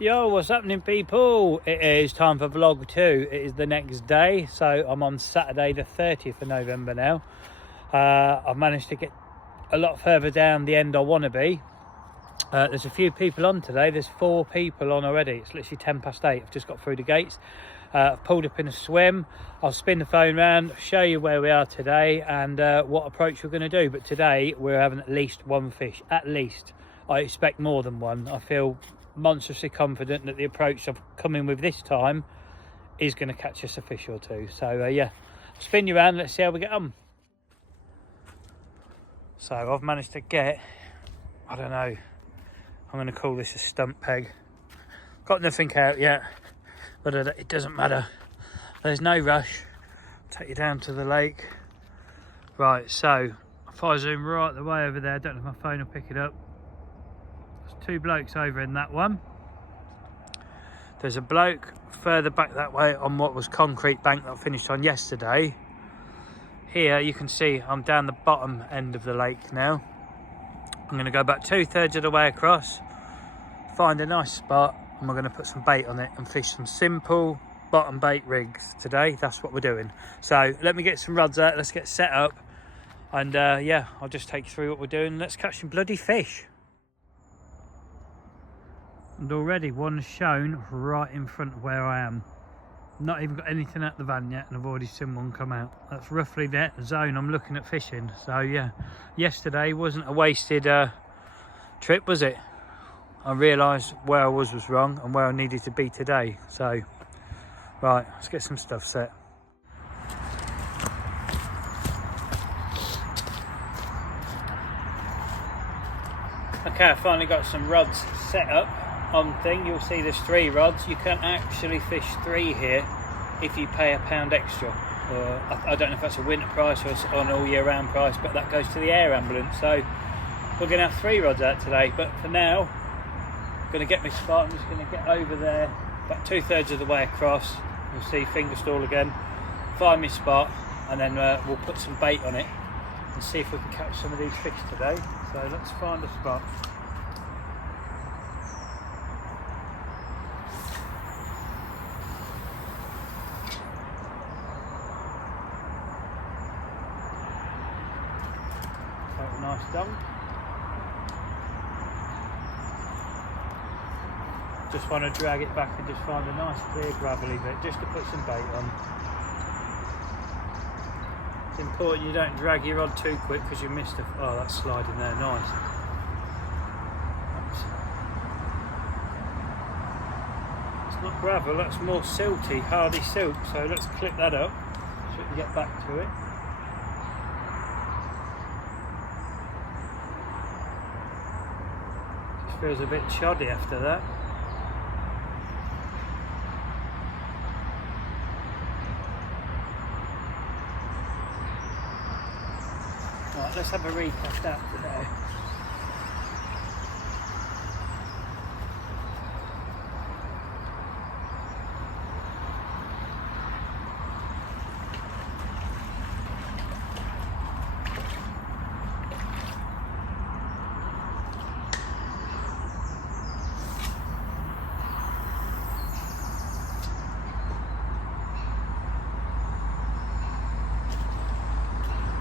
Yo, what's happening, people? It is time for vlog 2. It is the next day, so I'm on Saturday the 30th of November now. I've managed to get a lot further down the end I want to be. There's a few people on today. There's 4 people on already. It's literally 10 past 8. I've just got through the gates. I've pulled up in a swim. I'll spin the phone round, show you where we are today and what approach we're going to do. But today we're having at least one fish, at least. I expect more than one. I feel monstrously confident that the approach I've come in with this time is going to catch us a fish or two. So yeah, spin you around, let's see how we get on. So I've managed to get, I don't know, I'm going to call this a stump peg. Got nothing out yet, but it doesn't matter. There's no rush. I'll take you down to the lake. Right, so if I zoom right the way over there, I don't know if my phone will pick it up. 2 blokes over in that one. There's a bloke further back that way on what was concrete bank that I finished on yesterday. Here you can see I'm down the bottom end of the lake now. I'm going to go about 2/3 of the way across, find a nice spot, and we're going to put some bait on it and fish some simple bottom bait rigs today. That's what we're doing. So let me get some rods out, let's get set up, and yeah, I'll just take you through what we're doing. Let's catch some bloody fish. And already one's shown right in front of where I am. Not even got anything out the van yet and I've already seen one come out. That's roughly the zone I'm looking at fishing. So yeah, yesterday wasn't a wasted trip, was it? I realised where I was wrong and where I needed to be today. So right, let's get some stuff set. Okay, I finally got some rods set up on thing. You'll see there's 3 rods. You can actually fish 3 here if you pay £1 extra. I don't know if that's a winter price or an all year round price, but that goes to the air ambulance. So we're going to have 3 rods out today, but for now I'm going to get my spot. I'm just going to get over there about 2/3 of the way across. You'll see Fingerstall again, find my spot, and then we'll put some bait on it and see if we can catch some of these fish today. So let's find a spot. Nice dunk. Just want to drag it back and just find a nice clear gravelly bit just to put some bait on. It's important you don't drag your rod too quick because you missed oh, that's sliding there, nice. It's not gravel, that's more silty, hardy silt, so let's clip that up so we can get back to it. Feels a bit shoddy after that. Right, let's have a recast out today.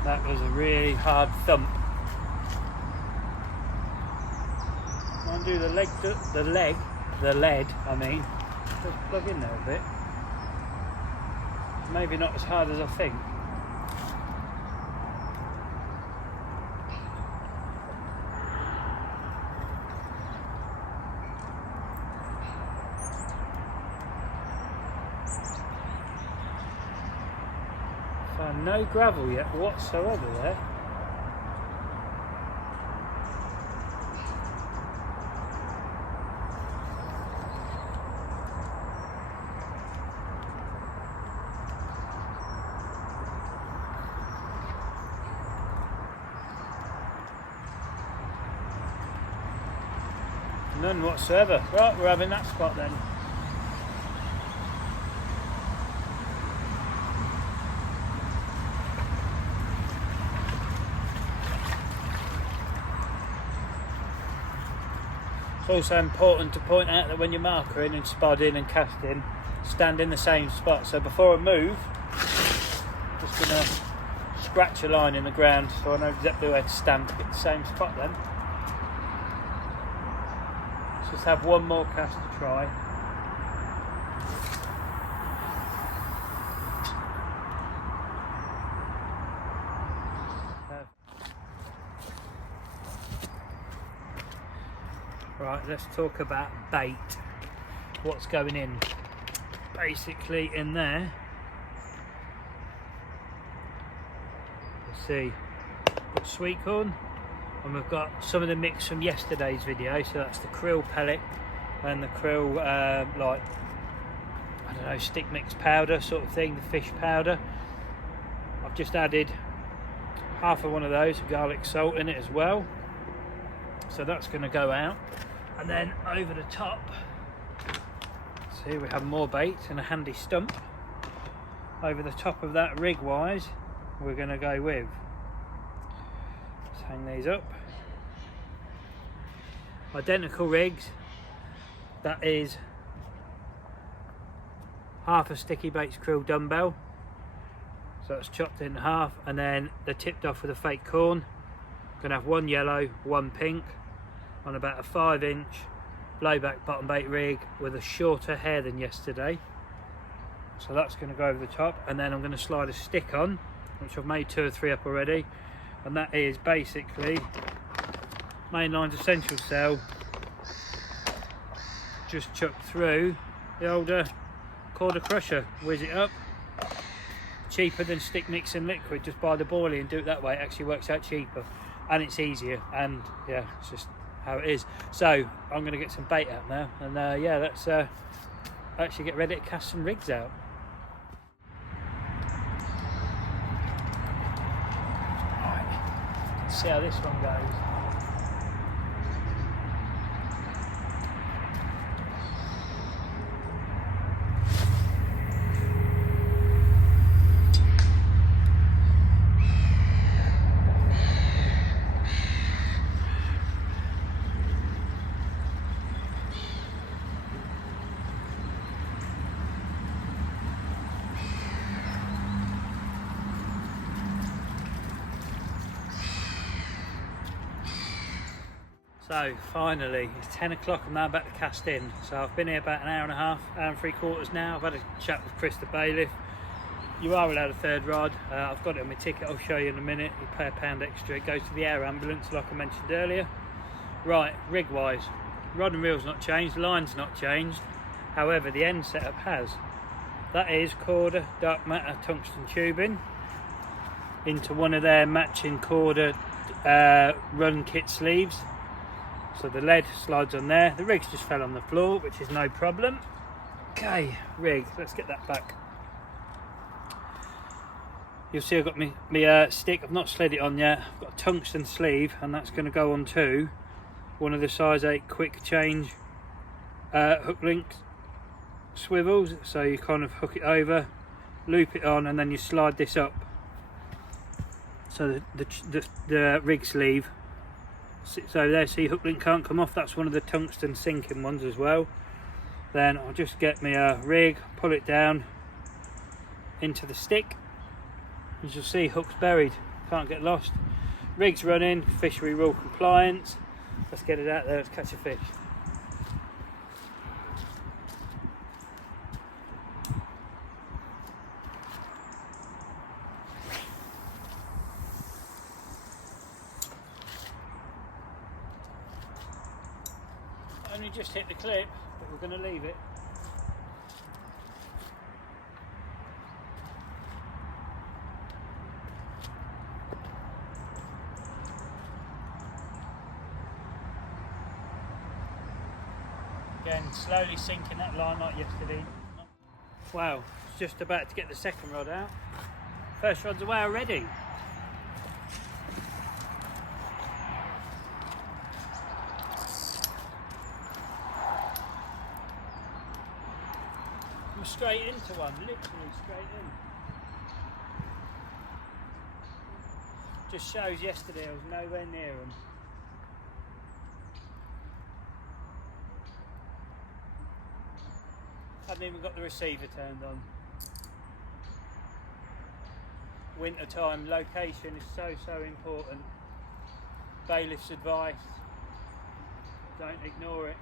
That was a really hard thump. I'll do the lead, I mean. Just plug in there a bit. Maybe not as hard as I think. No gravel yet whatsoever there. None whatsoever. Right, we're having that spot then. It's also important to point out that when you're markering and spodding and casting, stand in the same spot. So before I move, I'm just going to scratch a line in the ground so I know exactly where to stand to get the same spot then. Let's just have one more cast to try. Right, let's talk about bait. What's going in? Basically in there, let's see, got sweet corn, and we've got some of the mix from yesterday's video, so that's the krill pellet and the krill like, I don't know, stick mix powder sort of thing, the fish powder. I've just added half of one of those, garlic salt in it as well, so that's going to go out. And then over the top, see, we have more bait and a handy stump. Over the top of that, rig wise, we're going to go with, let's hang these up, identical rigs. That is half a sticky baits krill dumbbell, so it's chopped in half, and then they're tipped off with a fake corn. Going to have one yellow, one pink, on about a 5-inch blowback bottom bait rig with a shorter hair than yesterday. So that's going to go over the top, and then I'm going to slide a stick on, which I've made 2 or 3 up already, and that is basically Mainline's essential cell just chucked through the older Korda crusher. Whiz it up. Cheaper than stick mixing liquid. Just buy the boilie and do it that way. It actually works out cheaper and it's easier, and yeah, it's just how it is. So I'm going to get some bait out now, and yeah, let's actually get ready to cast some rigs out. Right, let's see how this one goes. So finally, it's 10 o'clock, I'm now about to cast in. So I've been here about an hour and a half, hour and 3/4 now. I've had a chat with Chris the bailiff. You are allowed a 3rd rod. I've got it on my ticket, I'll show you in a minute. You pay £1 extra, it goes to the air ambulance like I mentioned earlier. Right, rig wise, rod and reel's not changed, line's not changed. However, the end setup has. That is Korda dark matter tungsten tubing into one of their matching Korda run kit sleeves. So the lead slides on there. The rig's just fell on the floor, which is no problem. Okay, rig, let's get that back. You'll see I've got my stick, I've not slid it on yet. I've got a tungsten sleeve, and that's going to go on to one of the size 8 quick change hook link swivels. So you kind of hook it over, loop it on, and then you slide this up. So the rig sleeve sits over there, so your hook link can't come off. That's one of the tungsten sinking ones as well. Then I'll just get my rig, pull it down into the stick. As you'll see, hook's buried, can't get lost. Rig's running, fishery rule compliance. Let's get it out there, let's catch a fish. Only just hit the clip, but we're going to leave it. Again, slowly sinking that line like yesterday. Wow, it's just about to get the 2nd rod out. 1st rod's away already. I'm straight into one, literally straight in. Just shows yesterday I was nowhere near them. Haven't even got the receiver turned on. Winter time, location is so important. Bailiff's advice, don't ignore it.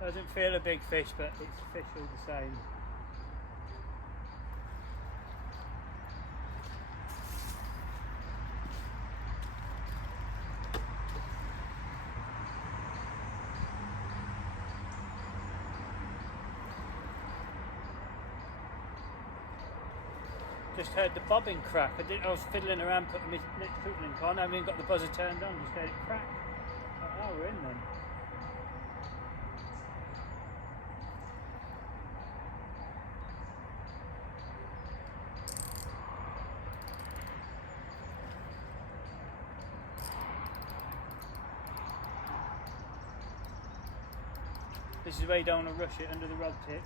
Doesn't feel a big fish, but it's a fish all the same. Just heard the bobbin crack. I was fiddling around putting my next hook link on. I haven't even got the buzzer turned on. Just heard it crack. Oh, we're in then. This is where you don't want to rush it under the rod tip.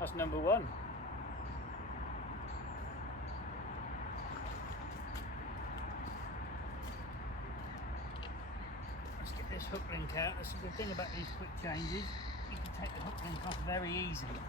That's number one. Let's get this hook link out. That's a good thing about these quick changes. You can take the hook link off very easily.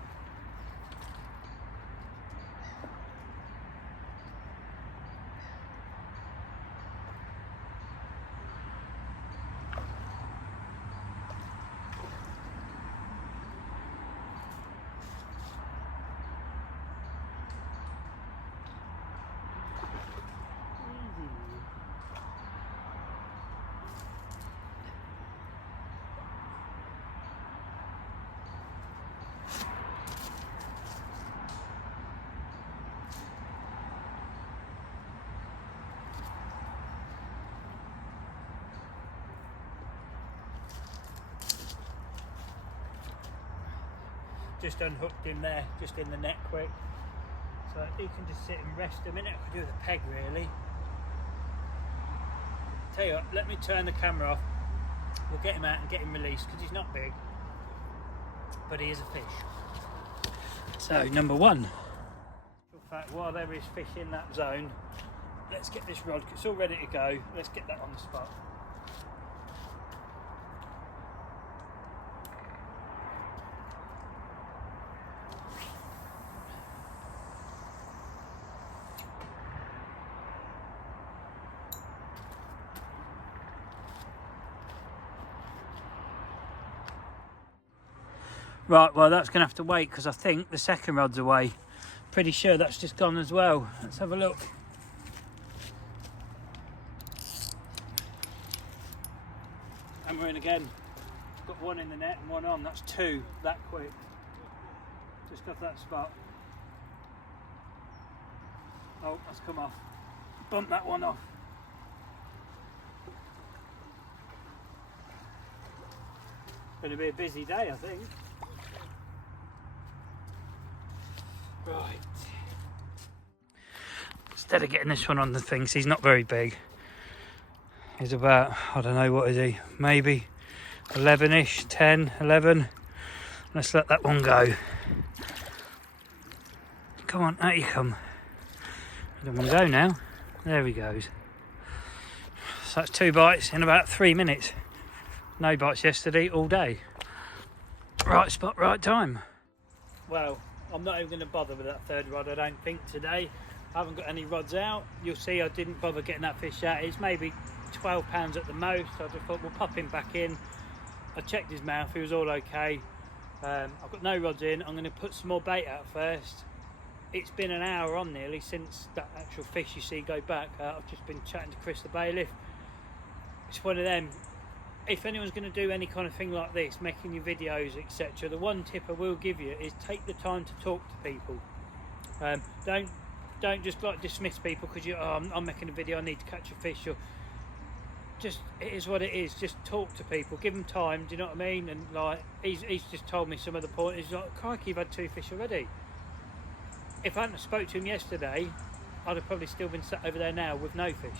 Just unhooked him there, just in the net quick. So he can just sit and rest a minute. I could do with a peg really. Tell you what, let me turn the camera off. We'll get him out and get him released because he's not big, but he is a fish. So number one. In fact, while there is fish in that zone, let's get this rod, it's all ready to go. Let's get that on the spot. Right, well that's going to have to wait because I think the second rod's away. Pretty sure that's just gone as well. Let's have a look. And we're in again. Got one in the net and one on. That's two, that quick. Just off that spot. Oh, that's come off. Bump that one off. Going to be a busy day, I think. Right. Instead of getting this one on the thing, 'cause he's not very big. He's about, I don't know, what is he? Maybe 11-ish, 10, 11. Let's let that one go. Come on, out you come. I don't want to go now. There he goes. So that's 2 bites in about 3 minutes. No bites yesterday, all day. Right spot, right time. Well, I'm not even going to bother with that third rod, I don't think, today. I haven't got any rods out. You'll see I didn't bother getting that fish out. It's maybe 12 pounds at the most. I just thought we'll pop him back in. I checked his mouth, he was all okay. I've got no rods in. I'm going to put some more bait out first. it's been an hour on nearly since that actual fish you see go back. I've just been chatting to Chris the bailiff. It's one of them, if anyone's going to do any kind of thing like this, making your videos etc., the one tip I will give you is take the time to talk to people. Don't just like dismiss people because you I'm making a video, I need to catch a fish, or just, it is what it is. Just talk to people, give them time, do you know what I mean? And like he's just told me some of the points. He's like, crikey, you've had 2 fish already. If I hadn't spoke to him yesterday, I'd have probably still been sat over there now with no fish.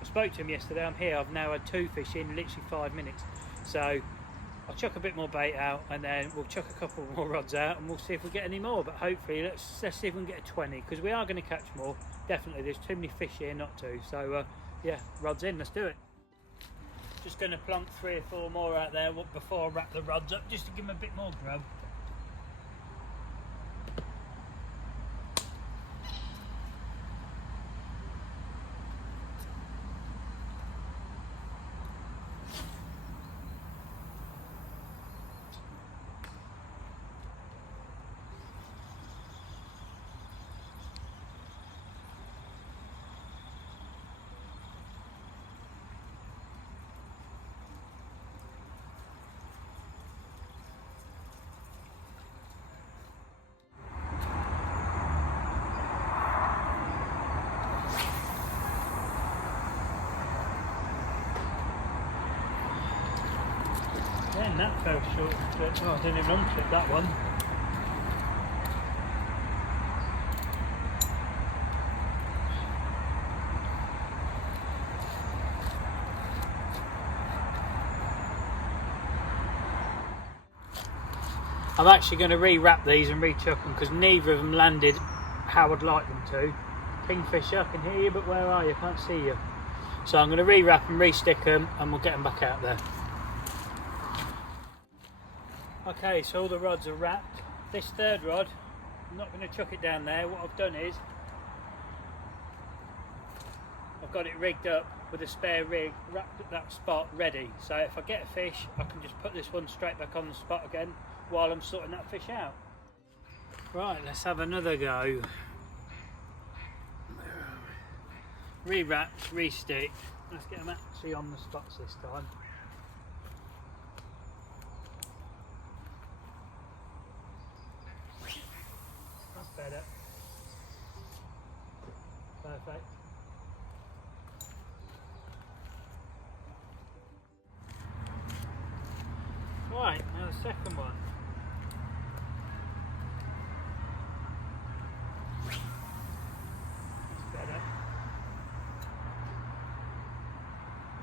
I spoke to him yesterday, I'm here, I've now had 2 fish in literally 5 minutes. So I'll chuck a bit more bait out, and then we'll chuck a couple more rods out, and we'll see if we get any more. But hopefully let's see if we can get a 20, because we are going to catch more, definitely. There's too many fish here not to. So yeah, rods in, let's do it. Just going to plonk 3 or 4 more out there before I wrap the rods up, just to give them a bit more grub. Then that fell short. Oh, I didn't even unclip that one. I'm actually going to re-wrap these and re-chuck them because neither of them landed how I'd like them to. Kingfisher, I can hear you, but where are you? I can't see you. So I'm going to re-wrap and re-stick them, and we'll get them back out there. Okay, so all the rods are wrapped. This 3rd rod, I'm not going to chuck it down there. What I've done is I've got it rigged up with a spare rig, wrapped at that spot ready. So if I get a fish, I can just put this one straight back on the spot again while I'm sorting that fish out. Right, let's have another go. Re-wrap, re-stick. Let's get them actually on the spots this time. That's better. Perfect. Right, now the second one. That's better.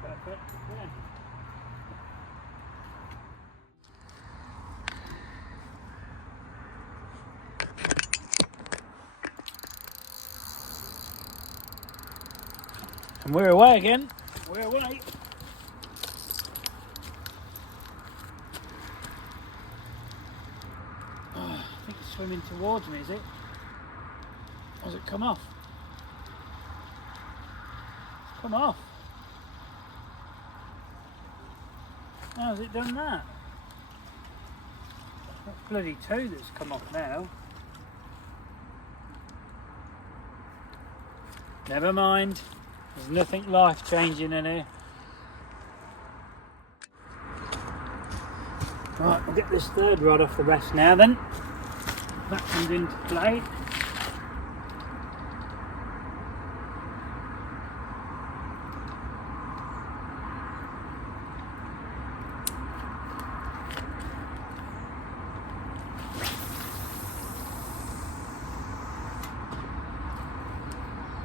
Perfect, yeah. And we're away again. We're away. Oh, I think it's swimming towards me, is it? Or has it come off? It's come off. How's it done that? That's bloody 2 that's come off now. Never mind. There's nothing life-changing in here. Right, we'll get this 3rd rod off the rest now then. That comes into play.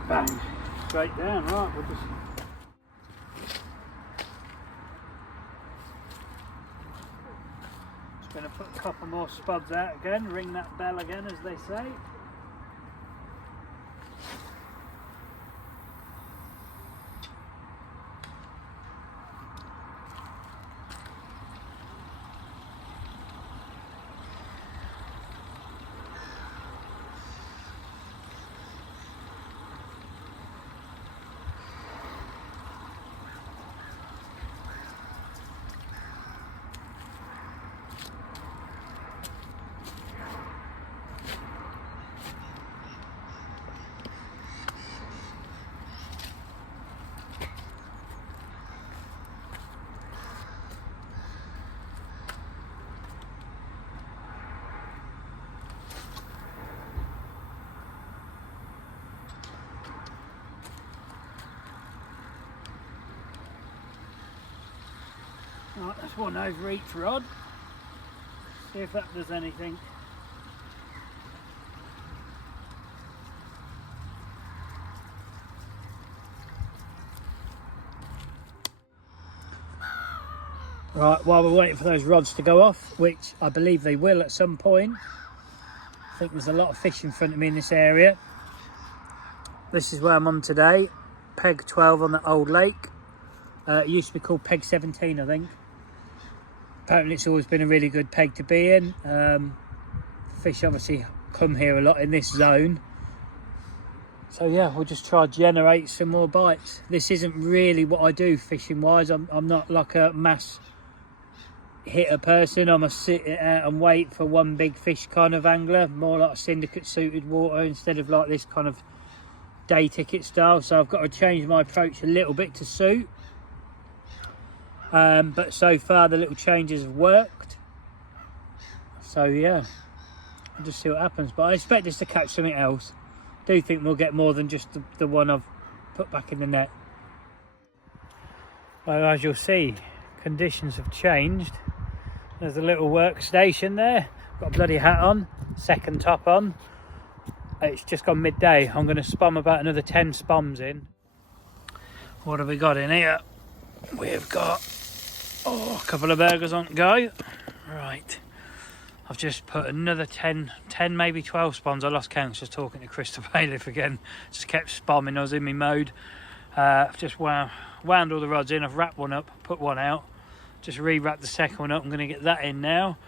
Bang. Straight down, right, we'll just... Just going to put a couple more spuds out again, ring that bell again as they say. Right, that's one over each rod. See if that does anything. Right, while we're waiting for those rods to go off, which I believe they will at some point. I think there's a lot of fish in front of me in this area. This is where I'm on today. Peg 12 on the old lake. It used to be called Peg 17, I think. Apparently it's always been a really good peg to be in. Fish obviously come here a lot in this zone. So yeah, we'll just try to generate some more bites. This isn't really what I do fishing wise. I'm not like a mass hitter person. I'm a sit out and wait for one big fish kind of angler. More like a syndicate suited water instead of like this kind of day ticket style. So I've got to change my approach a little bit to suit. But so far the little changes have worked. So yeah, I'll just see what happens. But I expect us to catch something else. I do think we'll get more than just the one I've put back in the net. Well, as you'll see, conditions have changed. There's a little workstation there. Got a bloody hat on, second top on. It's just gone midday. I'm going to spum about another 10 spums in. What have we got in here? We've got a couple of burgers on go. Right. I've just put another 10 maybe 12 spawns. I lost count just talking to Crystal Bailiff again. Just kept spamming. I was in my mode. I've just wound all the rods in. I've wrapped one up, put one out. Just re-wrapped the second one up. I'm going to get that in now.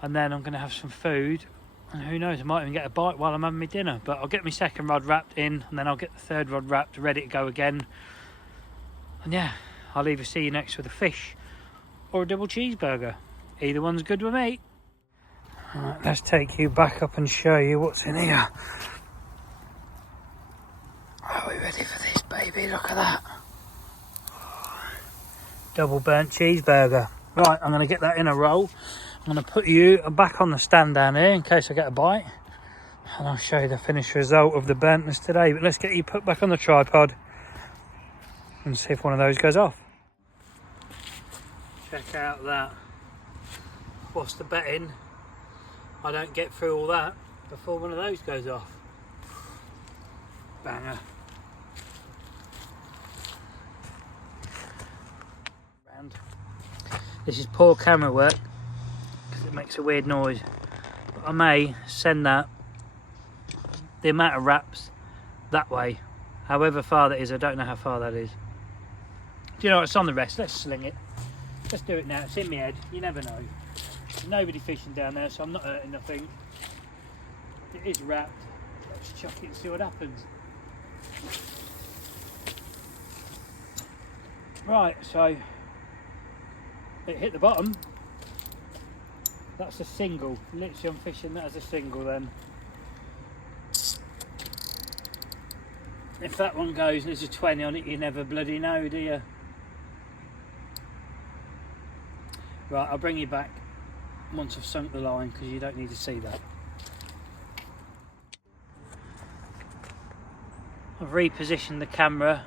And then I'm going to have some food. And who knows, I might even get a bite while I'm having my dinner. But I'll get my second rod wrapped in. And then I'll get the third rod wrapped, ready to go again. And yeah, I'll either see you next with a fish or a double cheeseburger. Either one's good with me. Right, let's take you back up and show you what's in here. Are we ready for this, baby? Look at that. Double burnt cheeseburger. Right, I'm going to get that in a roll. I'm going to put you back on the stand down here in case I get a bite. And I'll show you the finished result of the burntness today. But let's get you put back on the tripod and see if one of those goes off. Check out that. What's the betting? I don't get through all that before one of those goes off. Banger. This is poor camera work because it makes a weird noise. But I may send that, the amount of wraps, that way. However far that is, I don't know how far that is. Do you know what's on the rest? Let's sling it. Let's do it now. It's in my head. You never know. There's nobody fishing down there, so I'm not hurting nothing. It is wrapped. Let's chuck it and see what happens. Right, so it hit the bottom. That's a single. Literally, I'm fishing that as a single then. If that one goes and there's a 20 on it, you never bloody know, do you? Right, I'll bring you back once I've sunk the line because you don't need to see that. I've repositioned the camera.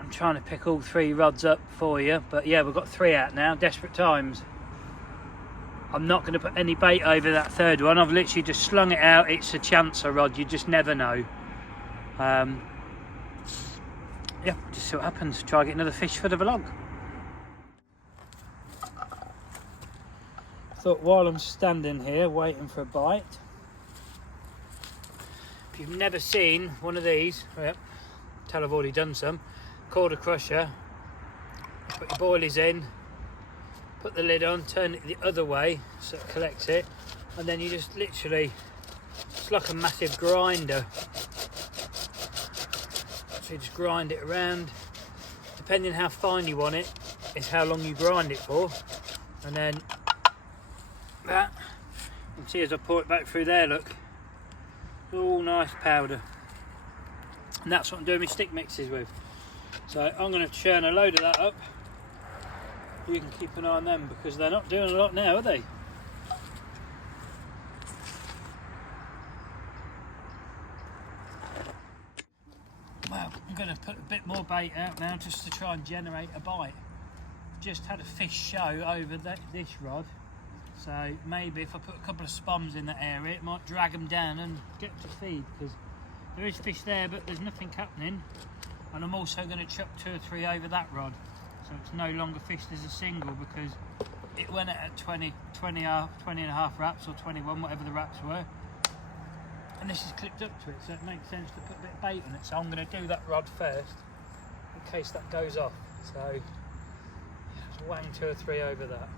I'm trying to pick all 3 rods up for you, but yeah, we've got 3 out now. Desperate times. I'm not going to put any bait over that third one. I've literally just slung it out. It's a chancer rod. You just never know. Yeah, just see what happens. Try to get another fish for the vlog. Thought while I'm standing here waiting for a bite, if you've never seen one of these, yep, tell I've already done some. Korda crusher, put your boilies in, put the lid on, turn it the other way so it collects it, and then you just literally, it's like a massive grinder. So you just grind it around. Depending how fine you want it, is how long you grind it for. And then that, and see as I pour it back through there, look, all nice powder. And that's what I'm doing my stick mixes with. So I'm going to churn a load of that up. You can keep an eye on them because they're not doing a lot now, are they? Well, I'm going to put a bit more bait out now just to try and generate a bite. just had a fish show over this rod, so maybe if I put a couple of spoms in that area, it might drag them down and get to feed, because there is fish there but there's nothing happening. And I'm also going to chuck 2 or 3 over that rod, so it's no longer fished as a single, because it went at 20 and a half wraps, or 21, whatever the wraps were, and this is clipped up to it, so it makes sense to put a bit of bait on it. So I'm going to do that rod first in case that goes off. So just wang 2 or 3 over that.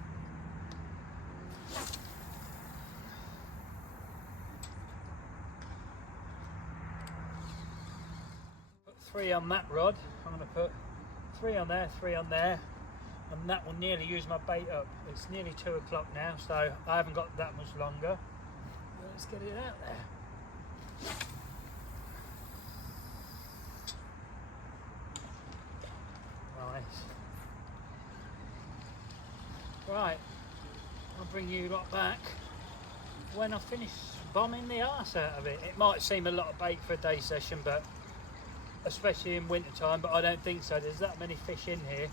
Put 3 on that rod. I'm going to put 3 on there, 3 on there, and that will nearly use my bait up. It's nearly 2 o'clock now, so I haven't got that much longer. Let's get it out there. Nice. Right, I'll bring you lot back when I finish bombing the arse out of it. It might seem a lot of bait for a day session, but especially in winter time, but I don't think so. There's that many fish in here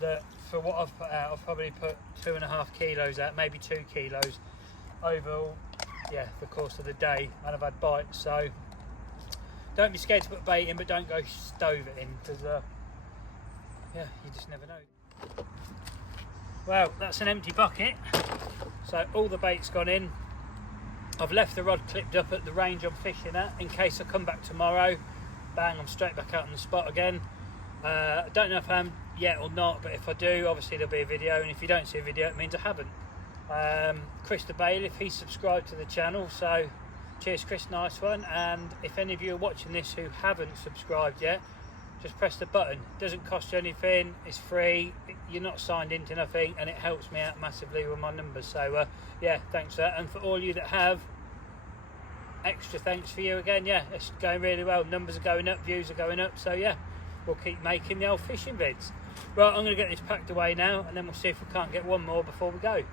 that for what I've put out, I've probably put 2.5 kilos out, maybe 2 kilos over the course of the day, and I've had bites. So don't be scared to put bait in, but don't go stove it in, because you just never know. Well, that's an empty bucket, so all the bait's gone in. I've left the rod clipped up at the range I'm fishing at, in case I come back tomorrow, bang, I'm straight back out on the spot again. I don't know if I am yet or not, but if I do, obviously there'll be a video, and if you don't see a video, it means I haven't. Chris the Bailiff, he's subscribed to the channel, so cheers Chris, nice one. And if any of you are watching this who haven't subscribed yet, just press the button. It doesn't cost you anything, it's free, you're not signed into nothing, and it helps me out massively with my numbers. So thanks for that. And for all you that have, extra thanks for you again. It's going really well, numbers are going up, views are going up, so we'll keep making the old fishing vids. Right, I'm going to get this packed away now, and then we'll see if we can't get one more before we go.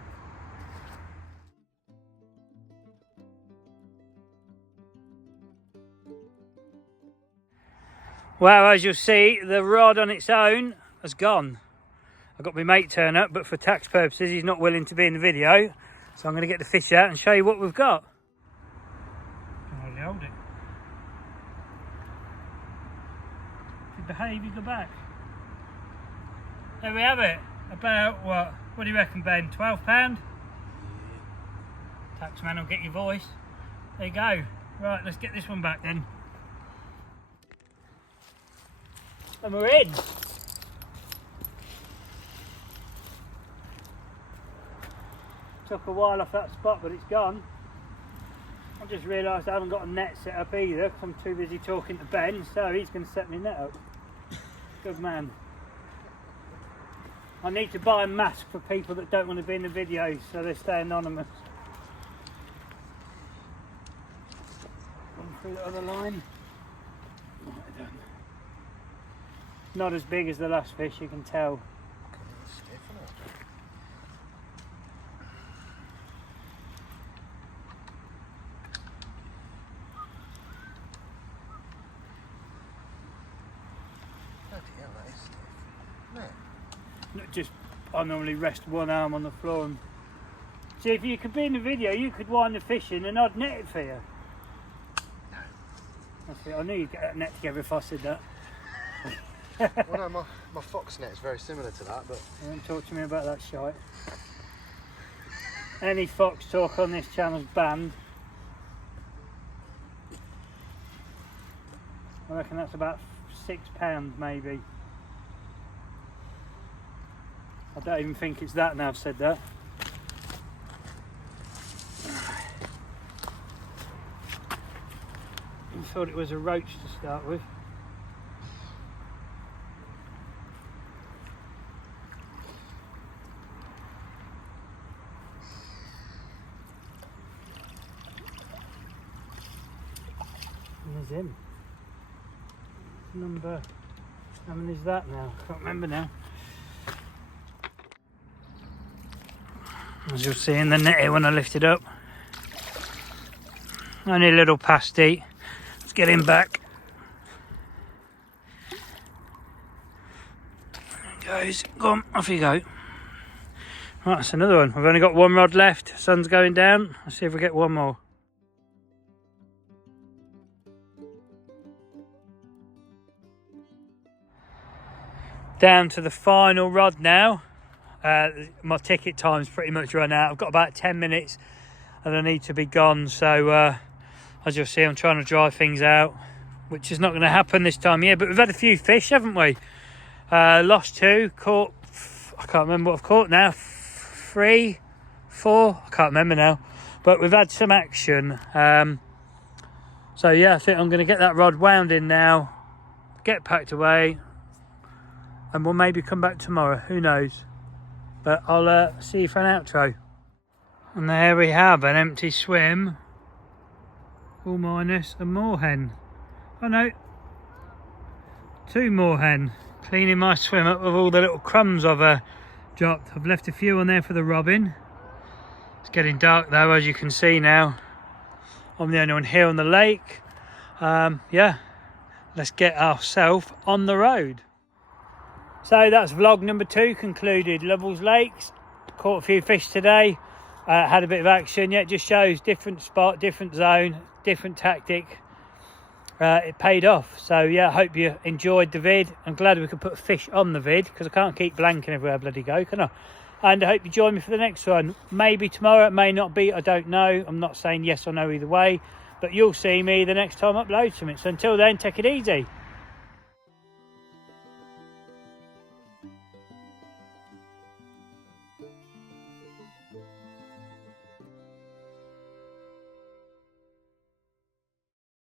Well, as you'll see, the rod on its own has gone. I've got my mate turn up, but for tax purposes, he's not willing to be in the video. So I'm going to get the fish out and show you what we've got. I can hardly hold it. If you behave, you go back. There we have it. About, what do you reckon, Ben? £12? Taxman will get your voice. There you go. Right, let's get this one back then. And we're in. Took a while off that spot, but it's gone. I just realised I haven't got a net set up either, because I'm too busy talking to Ben, so he's going to set me net up. Good man. I need to buy a mask for people that don't want to be in the videos, so they stay anonymous. Run through the other line. Right, done. Not as big as the last fish, you can tell. I normally rest one arm on the floor and see, if you could be in the video, you could wind the fish in and I'd net it for you. That's it. I knew you'd get that net together if I said that. Well, no, my fox net is very similar to that, but don't talk to me about that shite. Any fox talk on this channel's banned. I reckon that's about £6 maybe. I don't even think it's that now I've said that. I thought it was a roach to start with. And there's him. Number, how many is that now? I can't remember now. As you'll see in the net here when I lift it up. Only a little pasty. Let's get him back. There we goes. Go on, off you go. Right, that's another one. We've only got one rod left. Sun's going down. Let's see if we get one more. Down to the final rod now. My ticket time's pretty much run out. I've got about 10 minutes and I need to be gone. So as you'll see, I'm trying to dry things out, which is not going to happen this time of year. But we've had a few fish, haven't we? Lost 2, caught, I can't remember what I've caught now. 3, 4, I can't remember now. But we've had some action. So yeah, I think I'm going to get that rod wound in now, get packed away, and we'll maybe come back tomorrow, who knows. But I'll see you for an outro. And there we have an empty swim, all minus a moorhen. Oh no, 2 moorhen. Cleaning my swim up with all the little crumbs I've dropped. I've left a few on there for the robin. It's getting dark though, as you can see now. I'm the only one here on the lake. Yeah, let's get ourselves on the road. So that's vlog number 2 concluded. Lovells Lakes, caught a few fish today, had a bit of action. Yeah, it just shows different spot, different zone, different tactic. It paid off. So yeah, I hope you enjoyed the vid. I'm glad we could put fish on the vid, because I can't keep blanking everywhere I bloody go, can I? And I hope you join me for the next one. Maybe tomorrow, it may not be, I don't know. I'm not saying yes or no either way, but you'll see me the next time I upload something. So until then, take it easy.